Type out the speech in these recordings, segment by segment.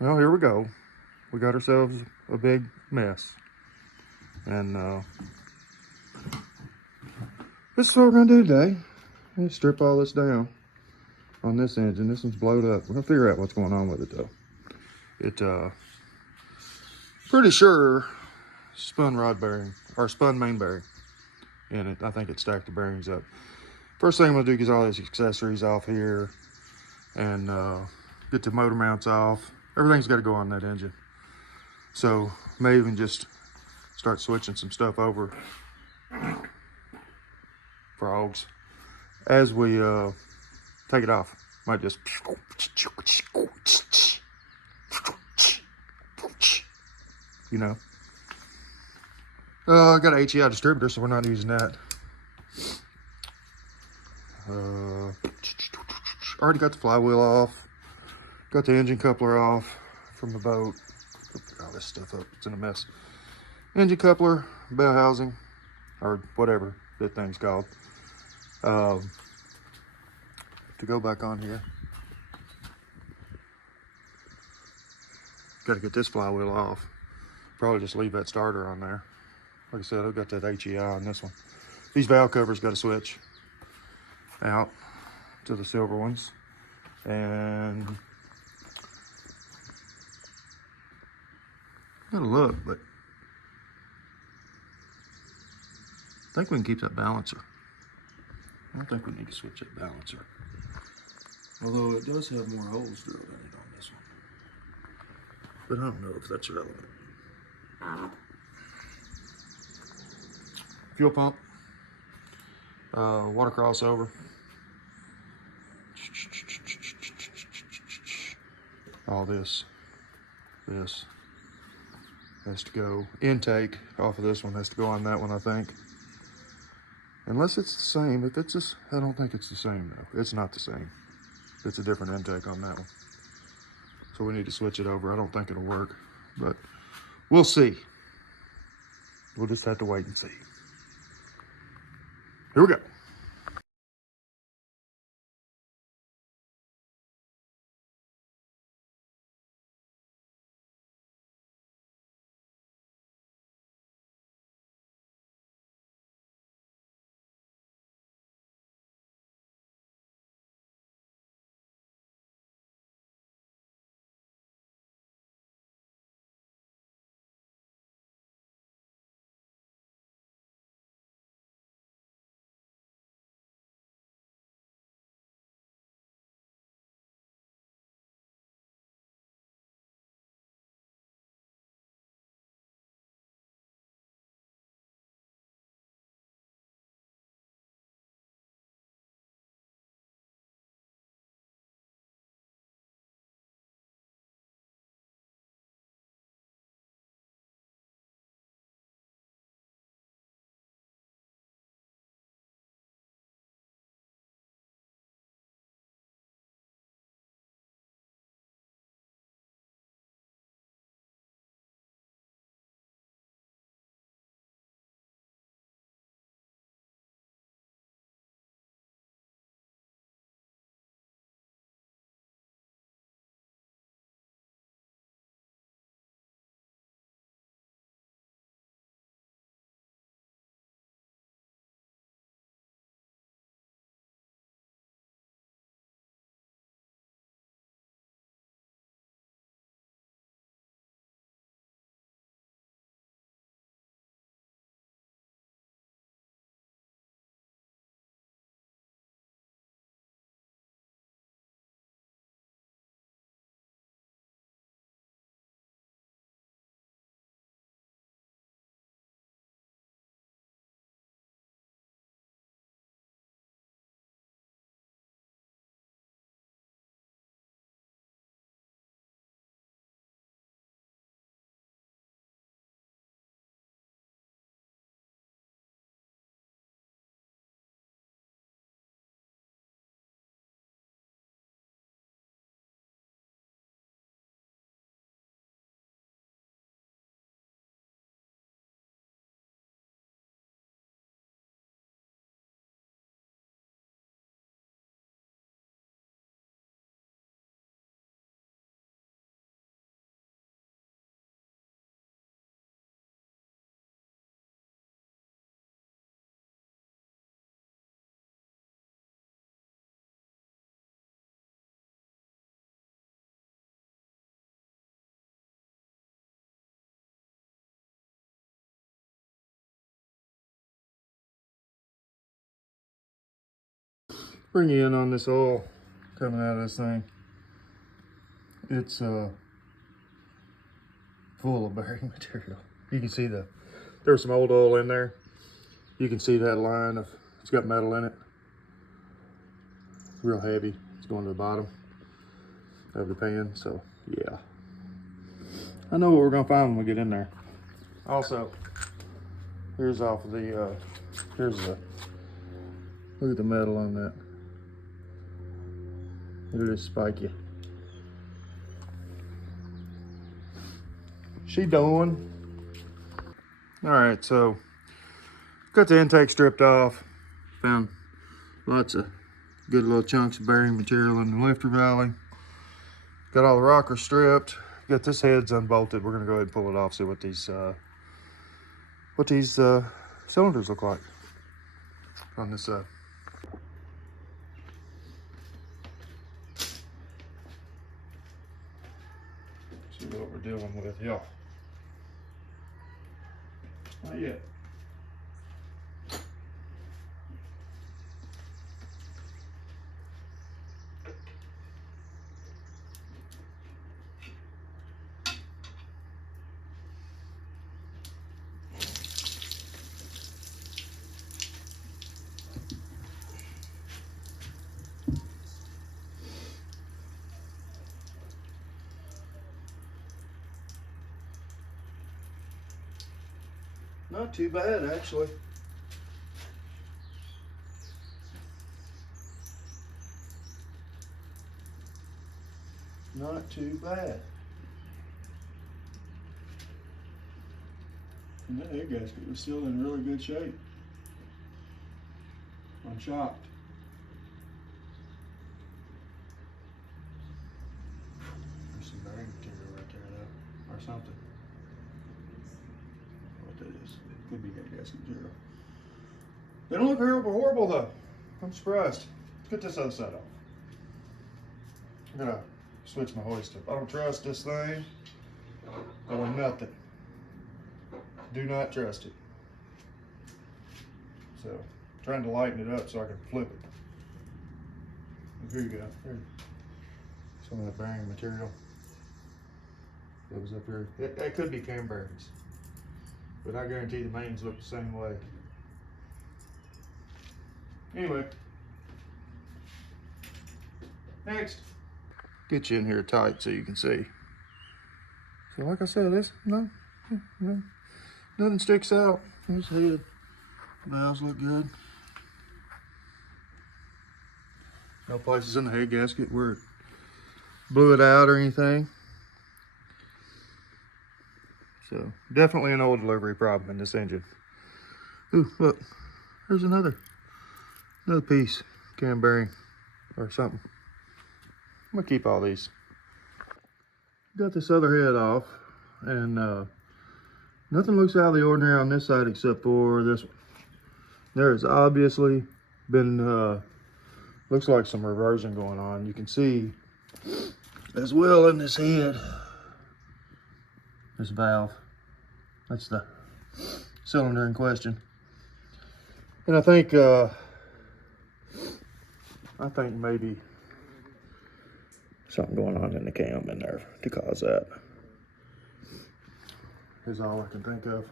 Well, here we go. We got ourselves a big mess. And this is what we're gonna do today. Let's strip all this down on this engine. This one's blowed up. We're gonna figure out what's going on with it though. It pretty sure spun rod bearing or spun main bearing in it. I think it stacked the bearings up. First thing I'm gonna do is get all these accessories off here and get the motor mounts off. Everything's got to go on that engine. So may even just start switching some stuff over frogs as we take it off. Might just, you know. I got an HEI distributor, so we're not using that. Already got the flywheel off. Got the engine coupler off from the boat. Pick all this stuff up. It's in a mess. Engine coupler, bell housing, or whatever that thing's called. To go back on here, got to get this flywheel off. Probably just leave that starter on there. Like I said, I've got that HEI on this one. These valve covers got to switch out to the silver ones. And gotta look, but I think we can keep that balancer. I don't think we need to switch that balancer. Although it does have more holes drilled in it on this one. But I don't know if that's relevant. Fuel pump. Water crossover. All this has to go. Intake off of this one has to go on that one, I think. Unless it's the same. If it's just, I don't think it's the same though. It's not the same. It's a different intake on that one. So we need to switch it over. I don't think it'll work, but we'll see. We'll just have to wait and see. Here we go. bring you in on this oil coming out of this thing. It's full of bearing material. You can see there's some old oil in there. You can see that line of, it's got metal in it. Real heavy. It's going to the bottom of the pan, so yeah. I know what we're gonna find when we get in there. Also, here's off of the, look at the metal on that. Look at this spiky. She doing? All right, so got the intake stripped off. Found lots of good little chunks of bearing material in the lifter valley. Got all the rockers stripped. Got this heads unbolted. We're gonna go ahead and pull it off, see what these cylinders look like on this side. See what we're dealing with, yeah. Not yet. Not too bad, actually. Not too bad. And that head gasket was still in really good shape. I'm shocked. There's some bearing material right there, though, or something. What that is? Could be head gasket material. They don't look horrible though. I'm surprised. Let's get this other side off. I'm gonna switch my hoist up. I don't trust this thing or nothing. Do not trust it. So, trying to lighten it up so I can flip it. Here you go. Here. Some of that bearing material that was up here. That could be cam bearings, but I guarantee the mains look the same way. Anyway, next. Get you in here tight so you can see. So like I said, no, nothing sticks out. There's the head. Valves look good. No places in the head gasket where it blew it out or anything. So definitely an old delivery problem in this engine. Ooh, look, there's another piece, cam bearing or something. I'm gonna keep all these. Got this other head off, and nothing looks out of the ordinary on this side except for this one. There's obviously been, looks like some reversion going on. You can see as well in this head, this valve. That's the cylinder in question. And I think maybe something going on in the cam in there to cause that. Is all I can think of.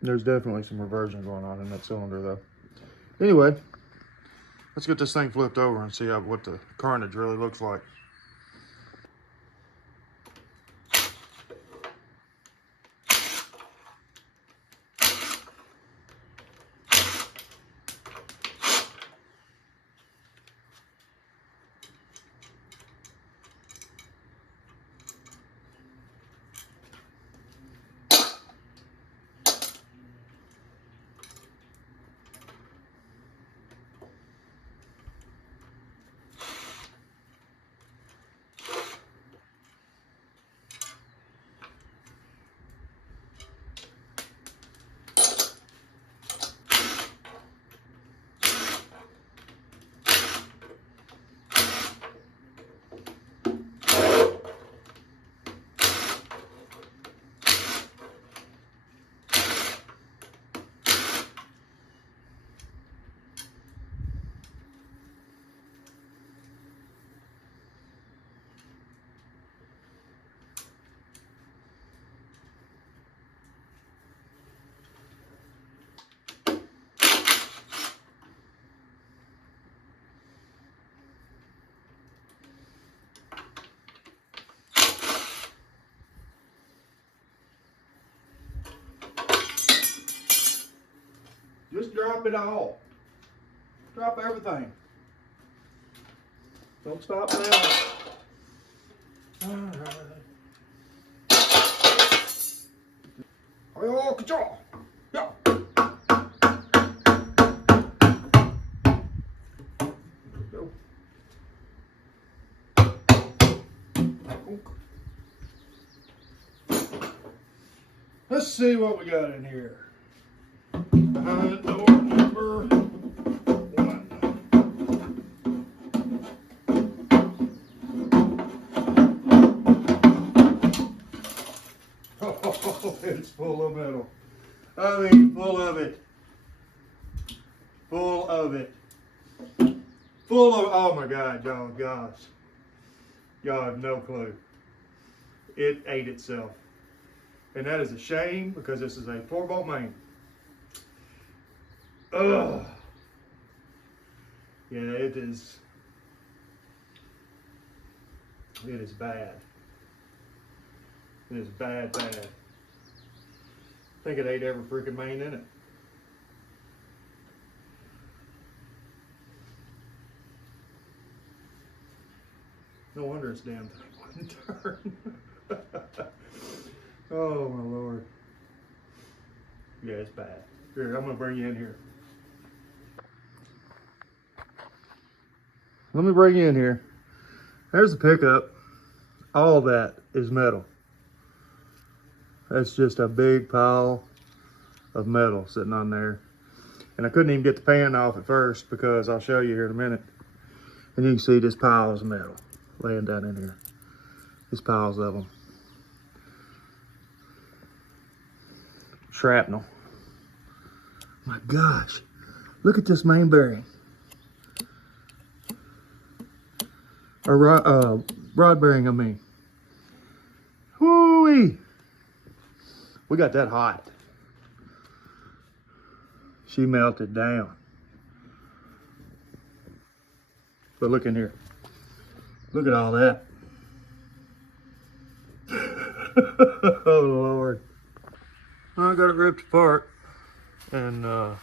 There's definitely some reversion going on in that cylinder though. Anyway, let's get this thing flipped over and see what the carnage really looks like. Just drop it all. Drop everything. Don't stop now. All right. Oh, control. Yeah. Go. Let's see what we got in here. Behind door number 1. Oh, it's full of metal. I mean, full of it. Full of it. Full of, oh my God, y'all, gosh. Y'all have no clue. It ate itself. And that is a shame because this is a 4-bolt main. Ugh. Yeah, it is. It is bad. It is bad, bad. I think it ate every freaking main in it. No wonder its damn thing wouldn't turn. Oh my Lord. Yeah, it's bad. Here, I'm gonna bring you in here. Let me bring you in here. There's the pickup. All that is metal. That's just a big pile of metal sitting on there. And I couldn't even get the pan off at first because I'll show you here in a minute. And you can see this piles of metal laying down in here. These piles of them. Shrapnel. My gosh, look at this main bearing. Or rod bearing, I mean. Whoo-wee. We got that hot. She melted down. But look in here. Look at all that. Oh Lord. I got it ripped apart. And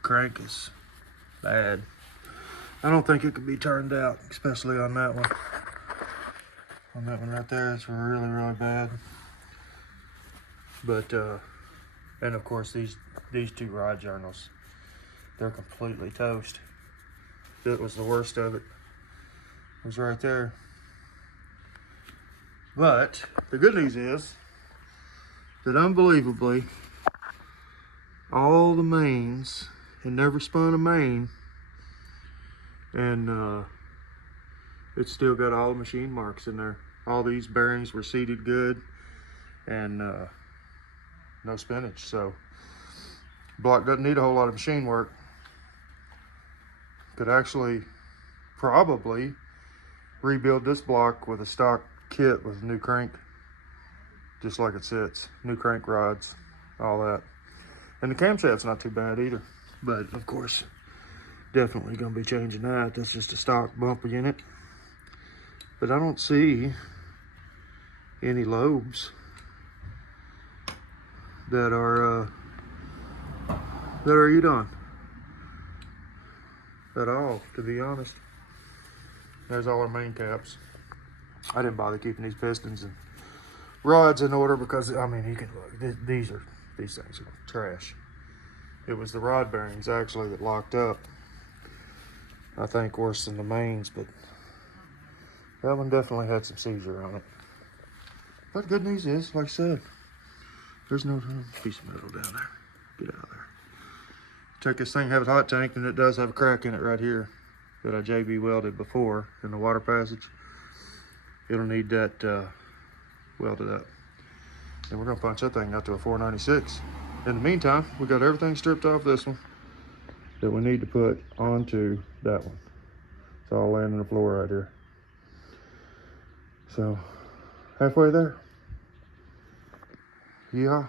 crank is bad. I don't think it could be turned out, especially on that one. On that one right there, it's really, really bad. But and of course these 2 rod journals, they're completely toast. That was the worst of it. It was right there. But the good news is that unbelievably, all the mains had never spun a main, and it's still got all the machine marks in there. All these bearings were seated good, and no spinach. So block doesn't need a whole lot of machine work. Could actually probably rebuild this block with a stock kit with a new crank, just like it sits. New crank rods, all that. And the camshaft's not too bad either. But of course, definitely gonna be changing that. That's just a stock bumper unit. But I don't see any lobes that are eat on at all, to be honest. There's all our main caps. I didn't bother keeping these pistons and rods in order because, I mean, you can look, these things are trash. It was the rod bearings actually that locked up. I think worse than the mains, but that one definitely had some seizure on it. But good news is, like I said, there's no piece of metal down there. Get out of there. Check this thing, have a hot tank, and it does have a crack in it right here that I JB welded before in the water passage. It'll need that welded up. And we're gonna punch that thing out to a 496. In the meantime, we got everything stripped off this one that we need to put onto that one. It's all laying on the floor right here. So, halfway there. Yeah.